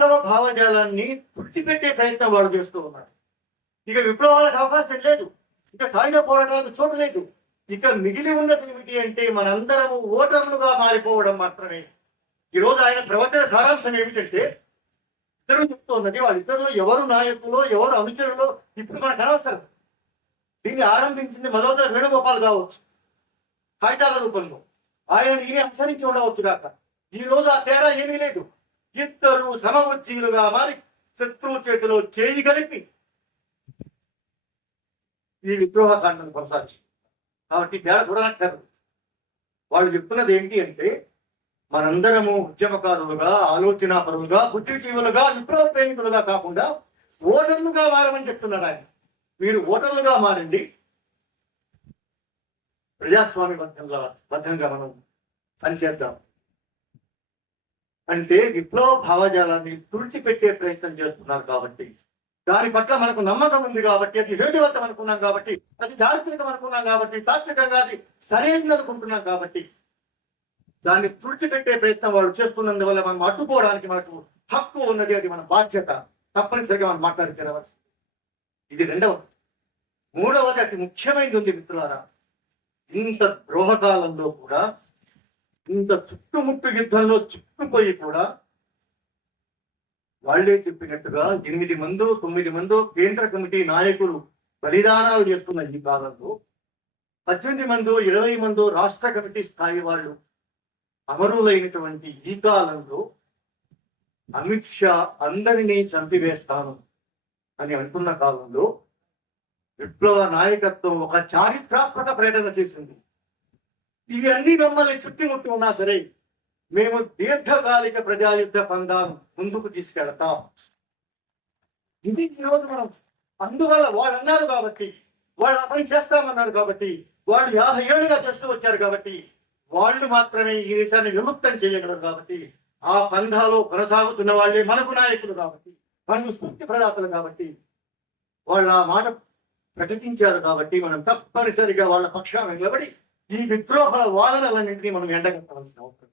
విప్లవ భావజాలాన్ని తుడిచిపెట్టే ప్రయత్నం వాళ్ళు చేస్తూ ఉన్నారు. ఇక విప్లవాలకు అవకాశం లేదు. ఇక సాయుధ పోరాటాలకు చోటు లేదు. ఇక మిగిలి ఉన్నది ఏమిటి అంటే మనందరము ఓటర్లుగా మారిపోవడం మాత్రమే. ఈ రోజు ఆయన ప్రవచన సారాంశం ఏమిటంటే ఇద్దరు చెప్తున్నది వాళ్ళిద్దరిలో ఎవరు నాయకులో ఎవరు అనుచరులో ఇప్పుడు మనకు అనవసరం. దీన్ని ఆరంభించింది మధోదర వేణుగోపాల్ కావచ్చు. కాగితాల రూపంలో. ఆయన ఈయన అనుసరించి ఉండవచ్చు కాక. ఈ రోజు ఆ తేడా ఏమీ లేదు. ఇద్దరు సమవుజ్జీలుగా మారి శత్రువు చేతిలో చేయి కలిపి ఈ విద్రోహకాండను కొనసాగిస్తారు కాబట్టి తేడా చూడనక్కర్లేదు. వాళ్ళు చెప్తున్నది ఏంటి అంటే మనందరము ఉద్యమకారులుగా ఆలోచనాపరులుగా బుద్ధిజీవులుగా విప్లవ ప్రేమికులుగా కాకుండా ఓటర్లుగా మారమని చెప్తున్నాడు ఆయన. మీరు ఓటర్లుగా మారండి. ప్రజాస్వామ్య బద్ధంగా బద్ధంగా మనం పనిచేద్దాం. అంటే విప్లవ భావజాలాన్ని తుడిచిపెట్టే ప్రయత్నం చేస్తున్నారు కాబట్టి. దాని పట్ల మనకు నమ్మకం ఉంది కాబట్టి అది హేతువత్తం అనుకున్నాం కాబట్టి అది చారిత్రకం అనుకున్నాం కాబట్టి తాత్వికంగా అది సరైనది అనుకుంటున్నాం కాబట్టి దాన్ని తుడిచిపెట్టే ప్రయత్నం వాళ్ళు చేస్తున్నందువల్ల మనం అడ్డుకోవడానికి మనకు హక్కు ఉన్నది అది మన బాధ్యత. తప్పనిసరిగా మనం మాట్లాడుకోవాల్సి ఇది రెండవ. మూడవది అతి ముఖ్యమైనది ఉంది మిత్రులారా. ఇంత ద్రోహకాలంలో కూడా ఇంత చుట్టుముట్టు యుద్ధంలో చిక్కుపోయి కూడా వాళ్ళే చెప్పినట్టుగా ఎనిమిది మందో తొమ్మిది మందో కేంద్ర కమిటీ నాయకులు బలిదానాలు చేస్తున్న ఈ కాలంలో పద్దెనిమిది మందో ఇరవై మందో రాష్ట్ర కమిటీ స్థాయి వాళ్ళు అమరులైనటువంటి ఈ కాలంలో అమిత్ షా అందరినీ చంపివేస్తాను అని అంటున్న కాలంలో విప్లవ నాయకత్వం ఒక చారిత్రాత్మక ప్రకటన చేసింది. ఇవన్నీ మమ్మల్ని చుట్టుముట్టి ఉన్నా సరే మేము దీర్ఘకాలిక ప్రజాయుద్ధ పందాలు ముందుకు తీసుకెళ్తాం. ఇది ఈరోజు మనం అందువల్ల వాళ్ళు అన్నారు కాబట్టి వాళ్ళు ఆ పని చేస్తామన్నారు కాబట్టి వాళ్ళు యాభై ఏళ్ళుగా చేస్తూ వచ్చారు కాబట్టి వాళ్ళు మాత్రమే ఈ దేశాన్ని విముక్తం చేయగలరు కాబట్టి ఆ పంధాలో కొనసాగుతున్న వాళ్ళే మనకు నాయకులు కాబట్టి మనకు స్ఫూర్తి ప్రదాతలు కాబట్టి వాళ్ళు ఆ మాట ప్రకటించారు కాబట్టి మనం తప్పనిసరిగా వాళ్ళ పక్షాన నిలబడి ఈ విద్రోహ వాదనలన్నింటినీ మనం ఎండగట్టవలసిన అవసరం